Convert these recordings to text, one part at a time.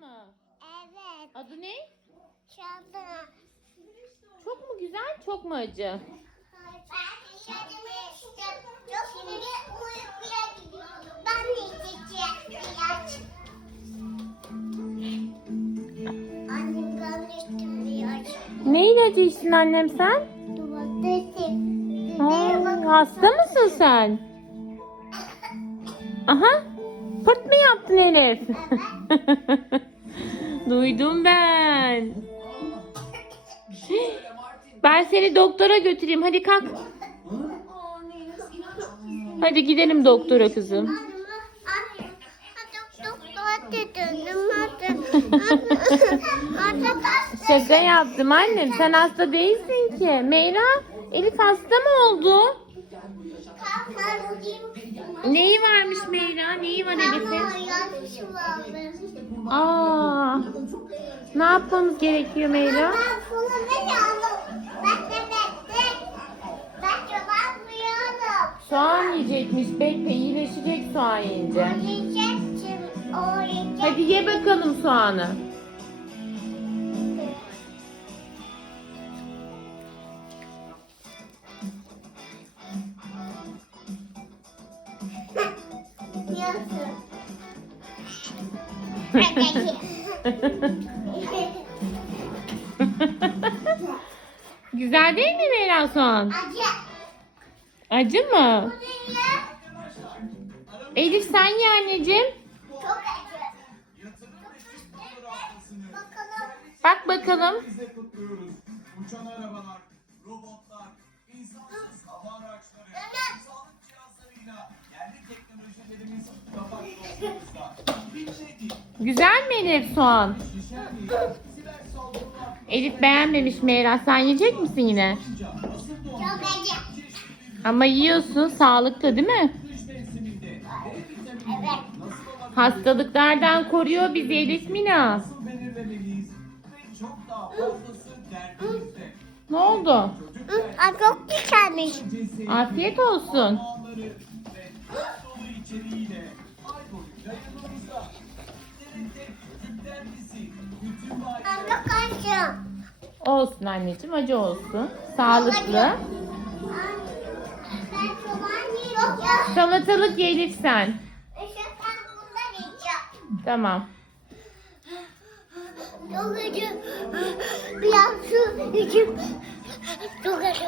mı? Evet. Adı ne? Çaldı. Çok mu güzel, çok mu acı? Ne ilacı içtin annem sen? Aa, hasta mısın sen? Aha. Pırt mı yaptın Elif? Duydum ben. Ben seni doktora götüreyim. Hadi kalk. Hadi gidelim doktora kızım. Şaka yaptım annem. Sen hasta değilsin ki. Meyra, Elif hasta mı oldu? Neyi varmış Meyra? Neyi var Elif'in? Aa. Ne yapmamız gerekiyor Meyra? Soğan yiyecekmiş. Bekle iyileşecek soğan yiyince. Hadi ye bakalım soğanı. Güzel değil mi Meyra soğan? Acı. Acı mı? Elif sen ye anneciğim. Çok acı. Bakalım. Bak bakalım. Uçan arabalar, robotlar, insansız hava araçları, sağlık cihazlarıyla yerli Güzel mi Elif soğan? Elif beğenmemiş Meyra. Sen yiyecek misin yine? Çok acı. Ama yiyorsun. Sağlıklı değil mi? Evet. Hastalıklardan koruyor bizi Elif Mina. Ne oldu? Çok güzelmiş. Afiyet olsun. İçeriğiyle ay boyunca yanımızda. TRT Çocuklar Dizi bütün Aa, aileler Çok acı. Olsun anneciğim acı olsun. Sağlıklı. Ben çoban. Salatalık ye Elif sen. Işık ben bundan yiyeceğim. Tamam. Çok acı. Biraz su içip. Çok acı.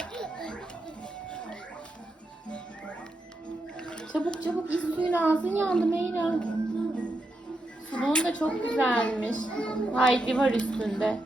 Çabuk çabuk iç suyun ağzın yandı Meyra. Suluğun da çok güzelmiş. Haydi var üstünde.